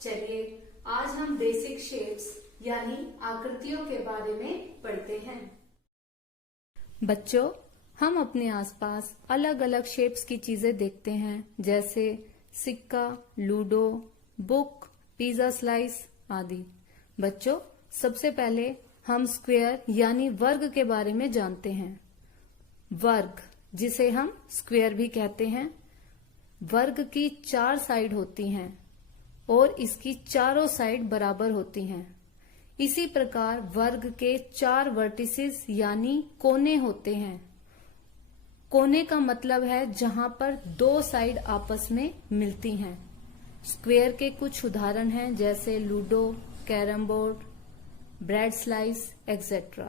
चलिए आज हम बेसिक शेप्स यानी आकृतियों के बारे में पढ़ते हैं। बच्चों, हम अपने आसपास अलग अलग शेप्स की चीजें देखते हैं, जैसे सिक्का, लूडो, बुक, पिज्जा स्लाइस आदि। बच्चों, सबसे पहले हम स्क्वायर यानी वर्ग के बारे में जानते हैं। वर्ग, जिसे हम स्क्वायर भी कहते हैं, वर्ग की 4 साइड होती हैं और इसकी चारों साइड बराबर होती हैं। इसी प्रकार वर्ग के 4 वर्टिसेस यानी कोने होते हैं। कोने का मतलब है जहां पर 2 साइड आपस में मिलती हैं। स्क्वायर के कुछ उदाहरण हैं, जैसे ludo, carrom board, bread slice etcetera.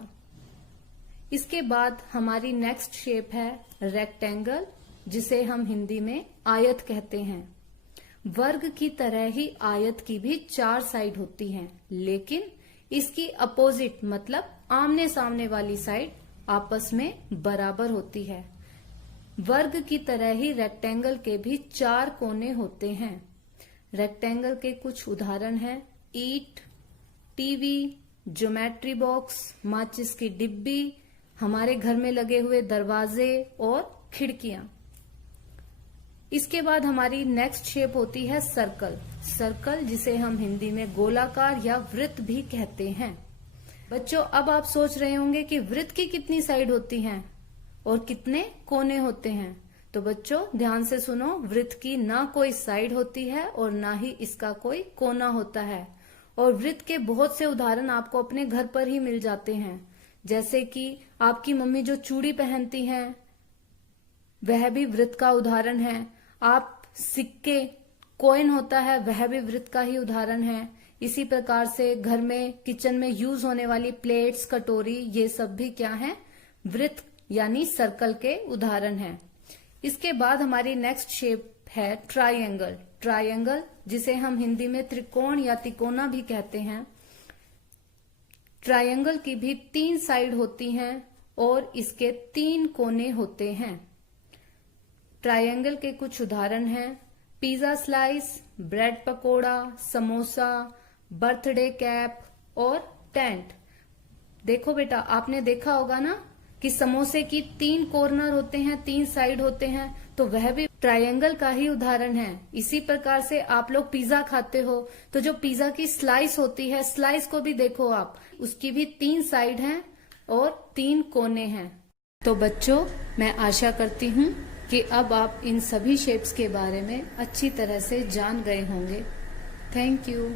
इसके बाद हमारी नेक्स्ट शेप है रेक्टेंगल, जिसे हम हिंदी में आयत कहते हैं। वर्ग की तरह ही आयत की भी 4 साइड होती हैं, लेकिन इसकी अपोजिट मतलब आमने सामने वाली साइड आपस में बराबर होती है। वर्ग की तरह ही रेक्टेंगल के भी 4 कोने होते हैं। रेक्टेंगल के कुछ उदाहरण हैं ईंट, टीवी, ज्योमेट्री बॉक्स, माचिस की डिब्बी, हमारे घर में लगे हुए दरवाजे और खिड़कियां। इसके बाद हमारी नेक्स्ट शेप होती है सर्कल। सर्कल, जिसे हम हिंदी में गोलाकार या वृत्त भी कहते हैं। बच्चों, अब आप सोच रहे होंगे कि वृत्त की कितनी साइड होती हैं और कितने कोने होते हैं। तो बच्चों ध्यान से सुनो, वृत्त की ना कोई साइड होती है और ना ही इसका कोई कोना होता है। और वृत्त के बहुत से उदाहरण आपको अपने घर पर ही मिल जाते हैं, जैसे कि आपकी मम्मी जो चूड़ी पहनती हैं, वह भी वृत्त का उदाहरण है। आप सिक्के, कॉइन होता है, वह भी वृत्त का ही उदाहरण है। इसी प्रकार से घर में, किचन में यूज होने वाली प्लेट्स, कटोरी, ये सब भी क्या है, वृत्त यानी सर्कल के उदाहरण हैं। इसके बाद हमारी नेक्स्ट शेप है ट्रायंगल। ट्रायंगल, जिसे हम हिंदी में त्रिकोण या तिकोना भी कहते हैं। ट्रायंगल की भी 3 साइड होती हैं और इसके 3 कोने होते हैं। ट्रायंगल के कुछ उदाहरण हैं pizza slice, bread pakora, samosa, birthday cap और टेंट। देखो बेटा, आपने देखा होगा ना कि समोसे की 3 कॉर्नर होते हैं, 3 साइड होते हैं, तो वह भी ट्रायंगल का ही उदाहरण है। इसी प्रकार से आप लोग पिज्जा खाते हो तो जो पिज्जा की स्लाइस होती है, स्लाइस को भी देखो आप, उसकी भी 3 साइड हैं और 3 कोने हैं। तो बच्चों, मैं आशा करती हूँ कि अब आप इन सभी शेप्स के बारे में अच्छी तरह से जान गए होंगे। Thank you.